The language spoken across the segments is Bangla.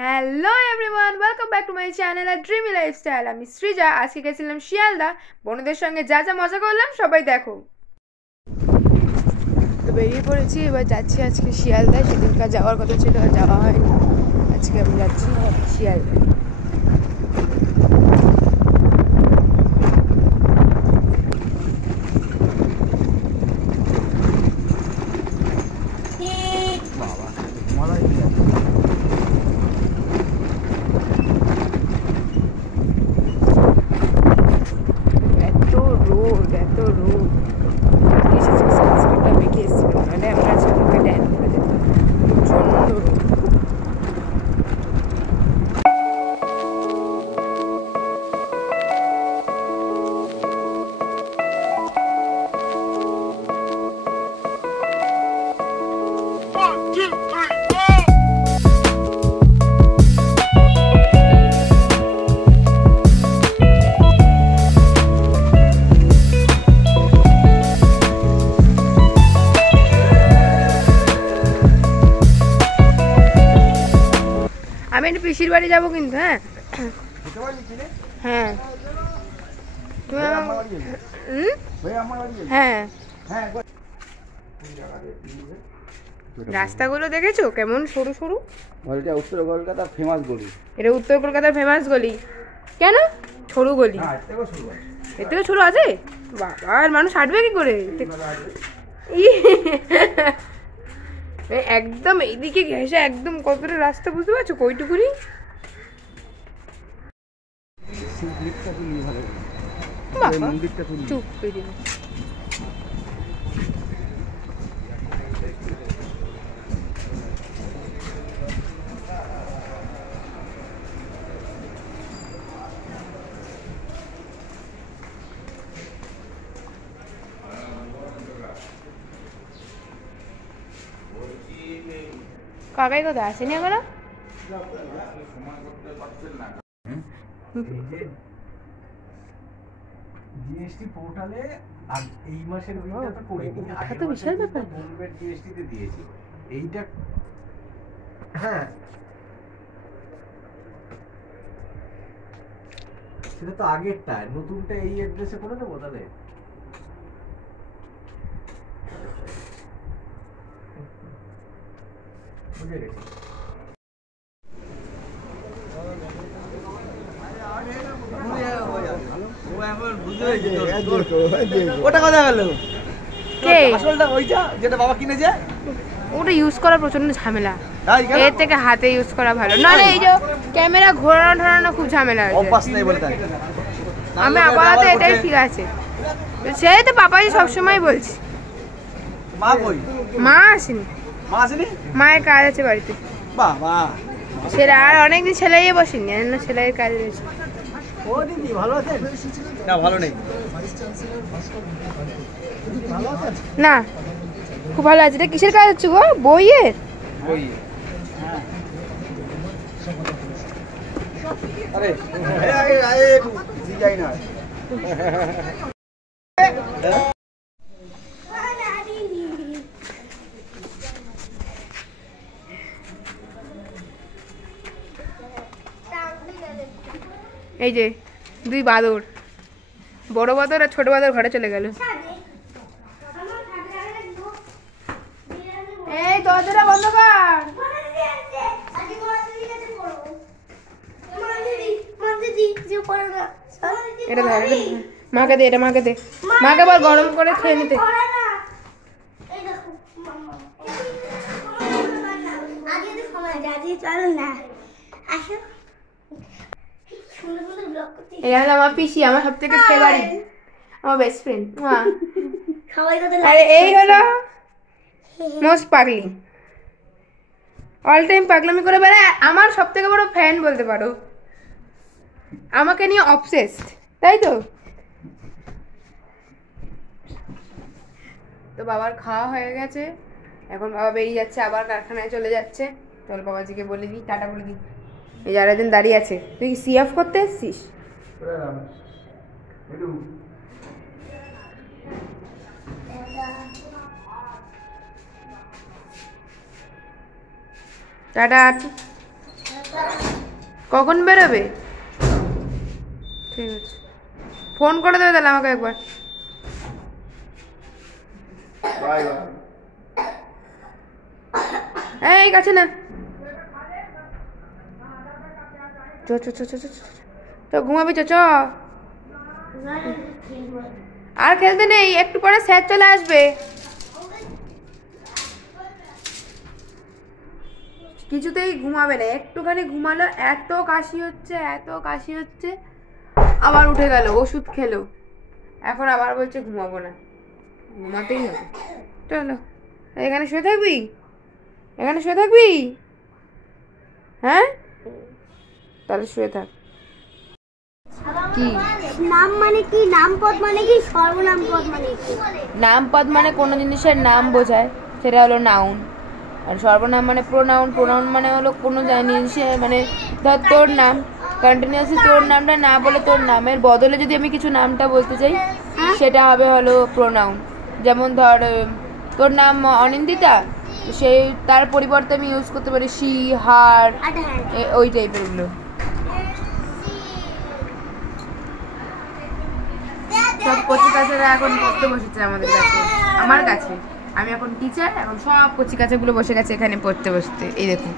Hello everyone, welcome back to my channel আর ড্রিমি লাইফস্টাইল। আমি সৃজা। আজকে গেছিলাম শিয়ালদা, বন্ধুদের সঙ্গে যা যা মজা করলাম সবাই দেখো। তো বেরিয়ে পড়েছি, এবার যাচ্ছি আজকে শিয়ালদায়। সেদিনকার যাওয়ার কথা ছিল, আর যাওয়া হয়নি। আজকে আমি যাচ্ছি শিয়ালদায়। আমি একটু পিসির বাড়ি যাবো কিন্তু। হ্যাঁ হ্যাঁ হ্যাঁ, রাস্তাগুলো দেখেছো কেমন সরু সরু? এটা উত্তর কলকাতার ফেমাস গলি। এটা উত্তর কলকাতার ফেমাস গলি। কেন সরু গলি? এর থেকে ছোট আছে? বাবা, আর মানুষ হাঁটবে কি করে? একদম এইদিকে ঘেঁষে একদম কতটা রাস্তা, বুঝতে পারছো কইটুকুনি? চুপ করে কাকাই কোথায় আসেনি এখনো? জিএসটি পোর্টালে এই মাসের বিলটা করিনি, এটা তো বিশাল ব্যাপার। বোম্বে জিএসটি তে দিয়েছি এইটা। হ্যাঁ, সেটা তো আগেরটা, নতুনটা এই অ্যাড্রেসে করে দেবো তাহলে। বুঝে গেছি। ওটা কথা গেল, আসলটা ওইটা যেটা বাবা কিনেছে, ওটা ইউজ করা প্রচন্ড ঝামেলা। এর থেকে হাতে ইউজ করা ভালো। নাহলে এই যে ক্যামেরা ঘোরানো ঠোরানো খুব ঝামেলা। অভ্যাস নেই বলতে। আমি আপাতত এটাই ঠিক আছে। সেই তো পাপাজি সবসময় বলছি। মা কই? মা আসেনি। মা আসেনি? মায়ের কাজ আছে বাড়িতে। বাবা, সেটা আর অনেকদিন সেলাইয়ে বসেনি, না সেলাইয়ের কাজ রয়েছে। ও দিদি ভালো আছেন? না ভালো নেই। ভালো আছেন? না, খুব ভালো আছে। এটা কিসের কাজ হচ্ছে গো? বইয়ের? বই। আরে আরে ডিজাইন না। এই যে দুই বাদর, বড় বাদর আর ছোট বাদর ঘরে চলে গেল। এই দরজাটা বন্ধ কর। এটা ধর, মাকে দে, এটা মাকে দে। মাকে আবার গরম করে খেয়ে নিতে। এখানে আমার পিসি, আমার সব থেকে ফেভারিট, আমার বেস্ট ফ্রেন্ড। আরে এই হলো মোস্ট পাগলি, অল টাইম পাগলামি করে বেড়ায়। আমার সব থেকে বড় ফ্যান বলতে পারো, আমাকে নিয়ে অবসেসড, তাই তো? তো বাবার খাওয়া হয়ে গেছে, এখন বাবা বেরিয়ে যাচ্ছে, আবার কারখানায় চলে যাচ্ছে। চল বাবাজিকে বলে দিই, টাটা বলে দিই। এই যারা দিন দাঁড়িয়ে আছে, তুই কি সি অফ করতে এসছিস? টাটা। কখন বেরোবে? ঠিক আছে, ফোন করে দেবে তাহলে আমাকে একবার। এই কাছে না, চ চ চ চ চ তো ঘুমাবি, চ চ। আর খেলতে নেই, একটু পরে স্যার চলে আসবে। কিছুতেই ঘুমাবে না, একটুখানি ঘুমালো, এত কাশি হচ্ছে, এত কাশি হচ্ছে, আবার উঠে গেল, ওষুধ খেলো, এখন আবার বলছে ঘুমাবো না, ঘুমাতেই হবে। চলো, এখানে শুয়ে থাকবি, এখানে শুয়ে থাকবি, হ্যাঁ তাহলে শুয়ে থাক। কি নাম মানে কি? নাম পদ মানে কি? সর্বনাম পদ মানে কি? নাম পদ মানে কোনো জিনিসের নাম বোঝায়, সেটা হলো নাউন। আর সর্বনাম মানে প্রোনাউন। প্রোনাউন মানে হলো কোনো জিনিসের, মানে ধর তোর নাম, কন্টিনিউয়াসলি তোর নামটা না বলে তোর নামের বদলে যদি আমি কিছু নামটা বলতে চাই, সেটা হবে হলো প্রোনাউন। যেমন ধর তোর নাম অনিন্দিতা, সেই তার পরিবর্তে আমি ইউজ করতে পারি শি, হার, ওই টাইপের গুলো। সব কচিকাচারা এখন পড়তে বসেছে আমাদের কাছে, আমার কাছে। আমি এখন টিচার, এখন সব কচিকাচাগুলো বসে গেছে এখানে পড়তে বসতে। এই দেখো,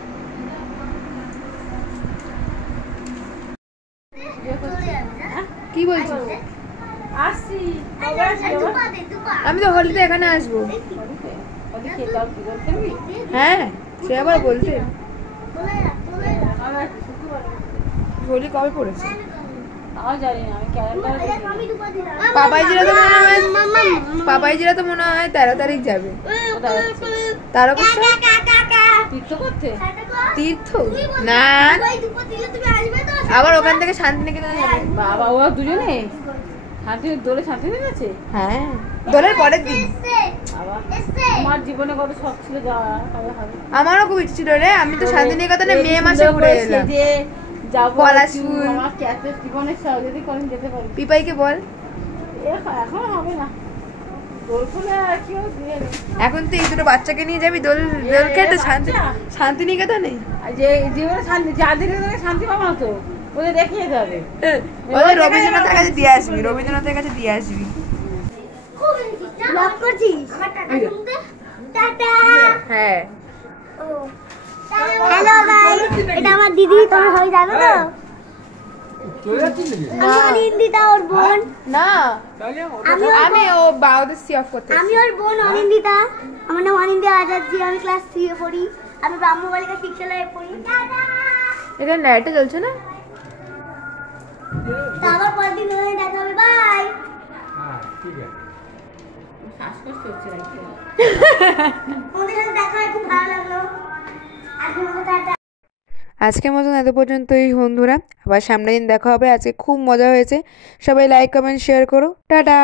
কি বলছিস? আমি তো হোলিতে এখানে আসবো। হ্যাঁ, সে আবার বলতে হোলি কবে পড়েছে? পাপাইজিরা তো মনে হয় 13 তারিখ যাবে। তীর্থ না, আবার ওখান থেকে শান্তিনিকেতনে যাবে। বাবা, ওরা দুজনে দোলে শান্তিনিকেতন আছে? হ্যাঁ, দোলের পরের দিন। আমার জীবনে কত শখ ছিল যাওয়া, আমারও খুব ইচ্ছে ছিল রে। আমি তো শান্তিনিকেতনে মে মাসে ঘুরে এলাম। পিপাইকে বল, এখন তো এই দুটো বাচ্চাকে নিয়ে যাবি দোল খেতে শান্তিনিকেতনে। যে জীবনে শান্তি, যাদের শান্তি পাবো না তো ওদের দেখিয়ে যাবে। ওদের রবীন্দ্রনাথের কাছে দিয়ে আসবি, রবীন্দ্রনাথের কাছে দিয়ে আসবি। হ্যাঁ, হ্যালো গাইস, এটা আমার দিদি, তোমরা সবাই জানো তো? আমি অনিন্দিতা, ওর বোন। না, আমি ও বাউদের সি অফ করতে। আমি ওর বোন অনিন্দিতা, আমার নাম অনিন্দিতা আজাদজি, আমি ক্লাস 3 এ পড়ি, আমি ব্রাহ্ম বালিকা শিক্ষালয়ে পড়ি। এটা লাইটে জ্বলছে না? আবার পরের দিন দেখা হবে, বাই। ঠিক আছে, শ্বাসকষ্ট হচ্ছে নাকি? তোমাদের সাথে দেখা হয়, খুব ভালো লাগলো। আজকের মতন এত পর্যন্তই বন্ধুরা, আবার সামনের দিন দেখা হবে। আজকে খুব মজা হয়েছে, সবাই লাইক কমেন্ট শেয়ার করো, টাটা।